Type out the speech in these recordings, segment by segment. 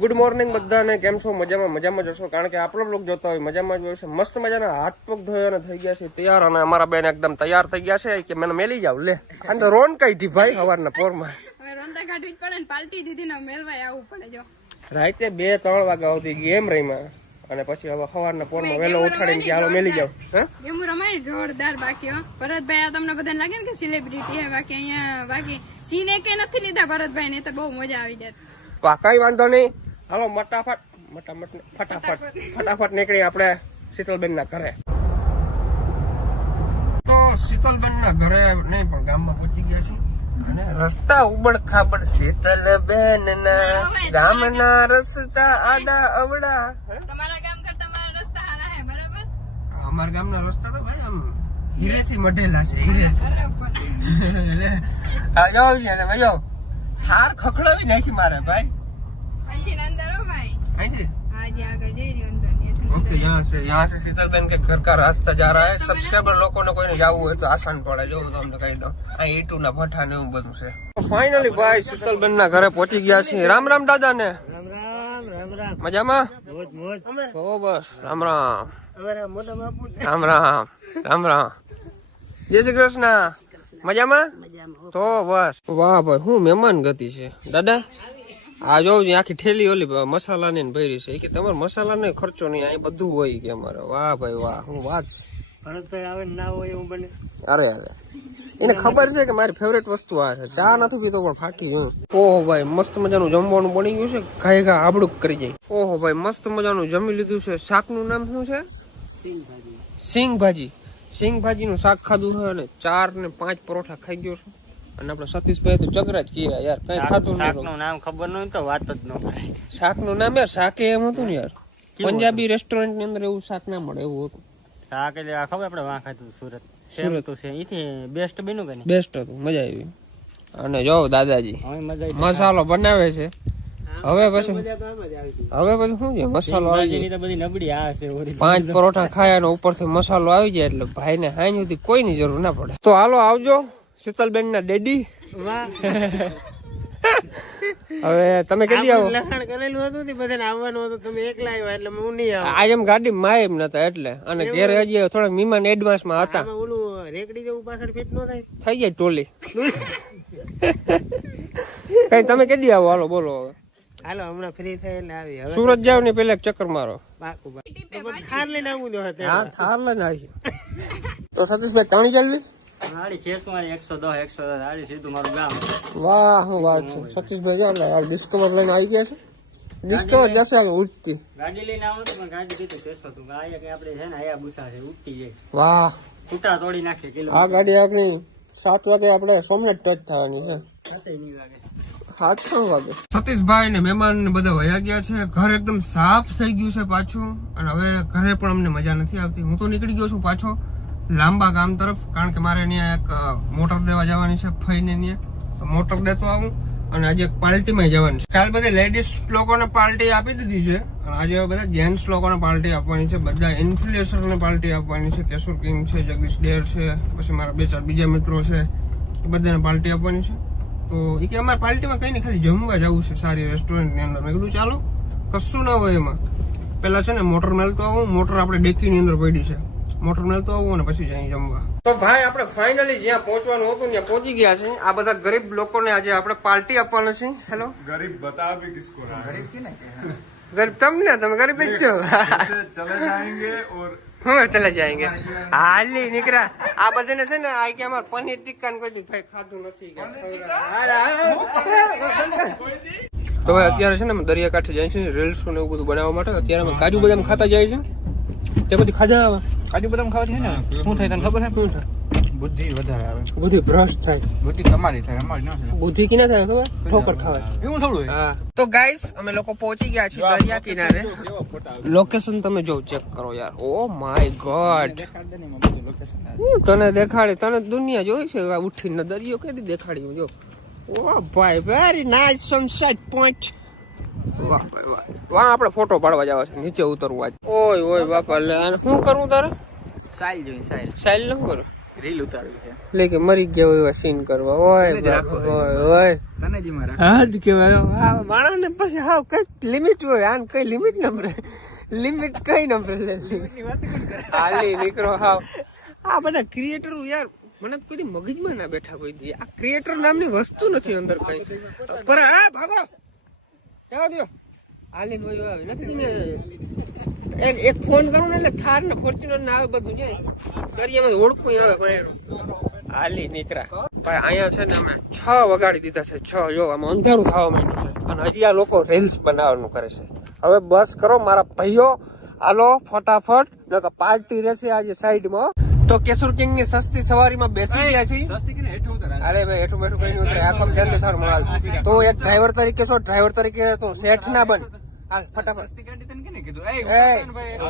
Good morning બધાને, કેમ છો? મજામાં જશો, કારણ કે આપણો બ્લોગ જોતા હોય મજામાં જ હોય છે. મસ્ત મજાના હાથ પગ ધોયા થઈ ગયા છે તૈયાર, અને અમારા બેન એકદમ તૈયાર થઈ ગયા છે કે મને મેલી જાવ લે. અને તો રોન કઈ થી ભાઈ સવારના પોરમાં હવે રોનતા કાઢવી જ પડે ને, પાર્ટી દીધી ને મેલવાય આવવું પડે. જો રાતે 2-3 વાગ્યા સુધી ગેમ રહીમાં, અને પછી હવે સવારના પોરમાં વેલો ઉઠાડીને કે હાલો મેલી જાવ. ગેમ રમાય જોરદાર. બાકી ભરતભાઈ આ તમને બધાને લાગે ને કે સેલિબ્રિટી હે, બાકી અહીંયા બાકી સીન એકે નથી લીધા ભરતભાઈ ને, તો બહુ મજા આવી જાય. કઈ વાંધો નહીં, હાલો ફટાફટ નીકળી આપણે શીતલબેન ના ઘરે. તો શીતલબેન ના ઘરે નહીં પણ ગામમાં પહોંચી ગયા છે, અને રસ્તા ઉબડ ખાબડ શીતલબેન ના ગામના રસ્તા આડા અવડા. તમારા ગામ કરતા મારા રસ્તા સારા હે, બરાબર? અમારા ગામના રસ્તા તો ભાઈ આમ હીરે થી મઢેલા છે, હીરે. ભાઈ થાર ખખડાવી નાખી મારે ભાઈ. ओके, यहाँ से शीतलबेन के घर का रास्ता जा रहा है. सब्सक्राइबर लोगों ने कोई जाવું હોય તો આસાન પડે. જો હું તમને કહી દઉં, આ ઈટુ ના ભઠ્ઠા ને એવું બધું છે. ફાઇનલી ભાઈ શીતલબેન ના ઘરે પહોંચી ગયા છે. રામ રામ દાદા ને. રામ મજામાં? હો બસ રામ રામ જય શ્રી કૃષ્ણ. મજામાં? તો બસ વાહ ભાઈ, હું મહેમાન ગતિ છે દાદા. આ જો આખી ઠેલી ઓલી મસાલા ની ભરી છે કે તમારે મસાલા ને ખર્ચો નહીં, અહીં બધું હોય કે અમારે. વાહ ભાઈ વાહ, હું વાત. ભરતભાઈ આવે ના હોય એવું બને. અરે એને ખબર છે કે મારી ફેવરેટ વસ્તુ આ છે. ચા નથી પીતો પણ ફાકી હું. ઓહો ભાઈ, મસ્ત મજાનું જમવાનું બની ગયું છે. ખાઈ ખા આબડુક કરી જાય. ઓહો ભાઈ, મસ્ત મજાનું જમી લીધું છે. શાક નું નામ શું છે? સિંગ ભાજી. સિંગ ભાજી નું શાક ખાધું છે, અને 4 ને 5 પરોઠા ખાઈ ગયો છે. અને આપણે સતીશભાઈ તો ચગરા જ કીયા યાર, કઈ ખાતું નહીં. શાકનું નામ ખબર ન હોય તો વાત જ ન કરે. શાકનું નામ યાર શાકે એમ હતું ને યાર, પંજાબી રેસ્ટોરન્ટ ની અંદર એવું શાક ના મળે એવું હતું. શાક એટલે આ ખબર આપણે વાં ખાધું સુરત તો છે, એથી બેસ્ટ બન્યું કે નહીં? બેસ્ટ હતું, મજા આવી. અને જો દાદાજી મસાલો બનાવે છે. હવે પછી શું છે, મસાલો આવી જાય. બધી નબળી આ છે. 5 પરોઠા ખાયા અને ઉપરથી મસાલો આવી જાય એટલે ભાઈ ને હાઈ સુધી કોઈની જરૂર ના પડે. તો હાલો આવજો શીતલબેન ના ડેડી. હવે તમે કેદી આવો? લખાણ કરેલું હતું ને બધાને આવવાનું હતું, તમે એકલા આવ્યા એટલે હું નહીં આવ્યો. આ એમ ગાડી માં એમ નતા એટલે, અને ઘેર હજી થોડાક મહેમાન એડવાન્સ માં હતા. ઓલું રેકડી જેવું પાછળ ફિટ નો થાય, થઈ જાય ટોલી. કઈ તમે કેદી આવો? હાલો બોલો હવે. હાલો હમણાં ફ્રી થાય એટલે આવી. હવે સુરત જાવ ને પેલા ચક્કર મારો. થાર લઈને આવું જો. હા થાર લઈને આવી. તો સતીશભાઈ તાણી ચાલવી. વાહ હું વાત છે સતીશભાઈ. આપણે ડિસ્કવર લઈને આવી ગયા છે. ડિસ્કવર જશે ઉઠતી ગાડી લઈને આવવાનું, પણ ગાડી કીધું કેસો તું ગાય કે આપણે છે ને આયા બુસા છે ઉઠતી જાય. વાહ, ટૂટા તોડી નાખે કિલો. આ ગાડી આપણી 7 વાગે આપણે સોમનાથ ટચ થવાની છે. 7 વાગે. સતીશભાઈ ને મહેમાન ને બધા વયા ગયા છે. ઘર એકદમ સાફ થઈ ગયું છે પાછું, અને હવે ઘરે પણ અમને મજા નથી આવતી. હું તો નીકળી ગયો છું પાછો લાંબા ગામ તરફ, કારણ કે મારે ત્યાં એક મોટર દેવા જવાની છે ફઈને. ત્યાં મોટર દેતો આવું, અને આજે એક પાર્ટીમાં જવાનું છે. કાલ બધા લેડીઝ લોકોને પાર્ટી આપી દીધી છે, અને આજે બધા જેન્ટ્સ લોકોને પાર્ટી આપવાની છે. બધા ઇન્ફ્લુએન્સરને પાર્ટી આપવાની છે. કેશોર કિંગ છે, જગદીશ ડેર છે, પછી મારા 2-4 બીજા મિત્રો છે, એ બધાને પાર્ટી આપવાની છે. તો એ કે અમારે પાર્ટીમાં કઈ નહીં, ખાલી જમવા જવું છે સારી રેસ્ટોરન્ટની અંદર. મેં કીધું ચાલો, કશું ના હોય એમાં. પેલા છે ને મોટર મેલતો આવું. મોટર આપણે ડેકીની અંદર પડી છે, મોટર મેલતો આવું અને પછી જઈ જમવા. તો ભાઈ આપણે ફાઇનલી જ્યાં પહોંચવાનું હતું ત્યાં પહોંચી ગયા છે. આ બધા ગરીબ લોકોને આજે આપણે પાર્ટી આપવાના છે. હેલો ગરીબ બતા ભી કિસકો ગરીબ કે ને ગરીબ તમને, તમે ગરીબ જ છો. ચલે જાયેંગે ઓર હું ચલે જાયેંગે. હાલી નીકળ્યા. આ બધાને છે ને આ કે અમાર પનીર ટિક્કા ને કોઈ ભાઈ ખાધું નથી કે. તો ભાઈ અત્યારે છે ને અમે દરિયાકાંઠે જાય છે રીલ્સ ને એવું બધું બનાવવા માટે. અત્યારે અમે કાજુ બદામ ખાતા જાય છે. તે બધી ખાધા આવે. કાજુ બદામ ખાવાથી ને શું થાય તને ખબર છે? શું થાય? બુદ્ધિ વધારે આવે. બુદ્ધિ ભ્રષ્ટ થાય. બુદ્ધિ તમારી થાય, અમારી ન થાય. બુદ્ધિ કિના થાય ખબર? ઠોકર ખાવાય. એવું થોડું. હા તો ગાઈસ અમે લોકો પહોંચી ગયા છીએ દરિયા કિનારે. લોકેશન તમે જો ચેક કરો યાર. ઓ માય ગોડ, તને દેખાડી, તને દુનિયા જોઈ છે ઉઠીને દરિયો કેદી દેખાડી. જો ઓ ભાઈ, વેરી નાઇસ સનસેટ પોઈન્ટ. વાહ ભાઈ વાહ. વાહ આપણે ફોટો પાડવા જવા છે, નીચે ઉતરવા. ઓય ઓય બાપા, લે શું કરવું તારે? સાઈલ જોઈ સાઈલ. સાઈલ ન કરું રીલ ઉતારવી છે. એટલે કે મરી ગયા હોય એવા સીન કરવા. ઓય બાપ, ઓય તને જ એમાં હા જ કેવાય. આ માણસને પછી હાવ કઈક લિમિટ હોય. આને કઈ લિમિટ નંબરે, લિમિટ કઈ નંબરે લે હાલી નીકળો હાવ. આ બધા ક્રિએટર યાર મને કોઈ દી મગજમાં ના બેઠા કોઈ દી. આ ક્રિએટર નામની વસ્તુ નથી અંદર કઈ. પર આ ભાગો જવા દો. હાલી મોયો આવે નથી ને. એક ફોન કરું ને એટલે થાર ને ફોર્ચ્યુનર ને આવે બધું જાય. દરિયામાં ઓળખું આવે ભાઈ. હાલી નીકળા ભાઈ. અહીંયા છે ને અમે 6 વગાડી દીધા છે. 6 જો આમાં અંધારું ખાવા માંડ્યું છે અને હજી આ લોકો રીલ્સ બનાવવાનું કરે છે. હવે બસ કરો મારા ભાઈઓ, હાલો ફટાફટ નકર પાર્ટી રહેશે આજે સાઈડમાં. તો કેશોર કિંગ ની સસ્તી સવારીમાં બેસી ગયા છે. અરે ભાઈ હેઠું બેઠું કઈ ઉતરે આખો ધ્યાન દે સારું માલ. તો એક ડ્રાઈવર તરીકે છો, ડ્રાઈવર તરીકે તો સેઠ ના બન. હાલ ફટાફટ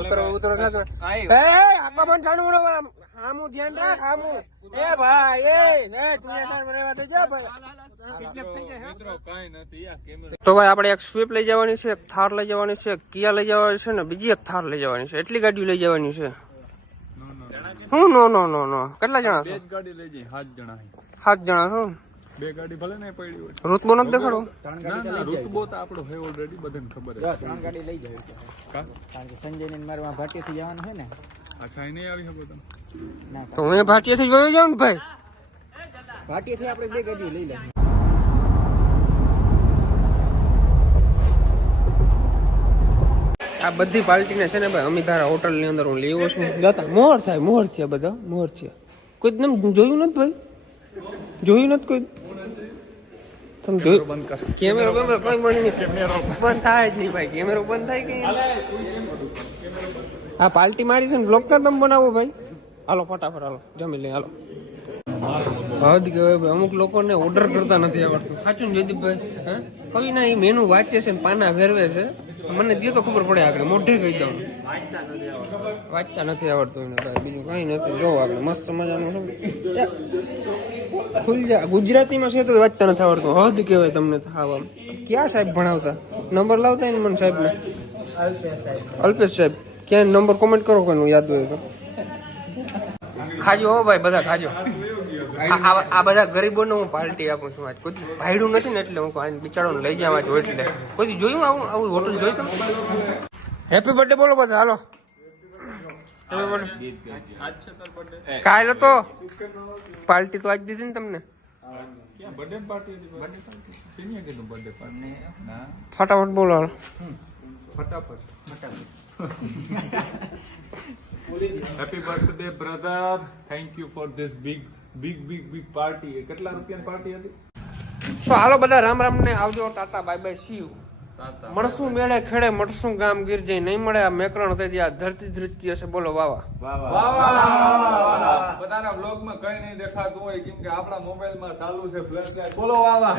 ઉતરો ઉતરો થતો. આખો બંધ જાણવું હામું ધ્યાન રાખ હામું. એ ભાઈ એ તું રહેવા દેજો ભાઈ. તો ભાઈ આપણે એક સ્વિફ્ટ લઈ જવાની છે, એક થાર લઈ જવાની છે, એક કિયા લઈ જવાની છે ને બીજી એક થાર લઈ જવાની છે. એટલી ગાડીઓ લઈ જવાની છે. હું નો નો નો નો કેટલા જણા છો? 2 ગાડી લઈ જઈ. 7 જણા. 7 જણા છો. 2 ગાડી ભલે નહીં પડી હોય. રુતબો નથી દેખાડો. ના ઋતબો તો આપણો હે ઓલરેડી બધાને ખબર છે. 3 ગાડી લઈ જાય છે. કારણ કે સંજય ને મારવા ભાટીથી જવાનું છે ને. અચ્છા એ નહીં આવી શકો તમે. ના તો હું ભાટિયાથી વયો જાઉં ને ભાઈ. ભાટીથી આપણે 2 ગાડીઓ લઈ લઈએ. આ બધી પાર્ટીને છે ને ભાઈ અમિતારા હોટલ ની અંદર હું લેવો છું. જતા મોર થાય, મોર છે બધા, મોર છે. કોઈ તમે જોયું નથી ભાઈ? જોયું નથી કોઈ? તમે જોયું? બંધ કર. કેમેરો બેમેરો કઈ બંધ નહીં. બંધ થાય જ નહીં ભાઈ. કેમેરો બંધ થાય કે આ પાર્ટી મારી છે ને બ્લોગ ના તમે બનાવો ભાઈ. હાલો ફટાફટ હાલો જમી લે હાલો. હદ કહેવાય ભાઈ. અમુક લોકોને ઓર્ડર કરતા નથી આવડતું. સાચું ને જયદીપભાઈ? હા કઈ ના એ મેનુ વાંચે છે ને પાના ફેરવે છે. મને દે તો ખબર પડે આગળ મોઢે કહી દઉં. વાંચતા નથી આવડતું એને ભાઈ. બીજું કઈ નથી. જો આગળ મસ્ત મજાનું છે. ખુલ જા. ગુજરાતીમાં છે તો વાંચતા નથી આવડતું. હદ કહેવાય તમને થાવ. આમ ક્યાં સાહેબ ભણાવતા? નંબર લાવતા ને મને સાહેબ ને અલ્પેશ સાહેબ ક્યાં નંબર કોમેન્ટ કરો કોઈનું યાદ હોય તો. ખાજો હો ભાઈ બધા ખાજો. આ બધા ગરીબોને હું પાર્ટી આપું છું. કોઈ ભાઈડું નથી ને એટલે હું બિચારો લઈ જવા છું. એટલે કોઈ જોયું આવું આવું હોટલ જોઈ તમે? હેપી બર્થડે બોલો બધા હાલો. કાલ હતો પાર્ટી તો આજ દીધી ને તમને. બર્થડે પાર્ટી કેની કીધું બર્થડે પાર્ટી? ના ફટાફટ બોલો હાલો. ફટાફટ. Happy birthday brother. Thank you for this big party. કેટલા રૂપિયાની પાર્ટી હતી? તો હાલો બધા રામ રામ ને આવજો. Tata bye bye see you. મળશું મેળે ખેડે મળશું ગામ ગીર જઈ નહીં મળે આ મેકરણ થઈ આ ધરતી ધૃત્ય છે. બોલો વાવા. બધાના બ્લોગ માં કઈ નહીં દેખાતું હોય કેમ કે આપણા મોબાઈલ માં ચાલુ છે ફ્લેશ લાઈટ. બોલો વાવા.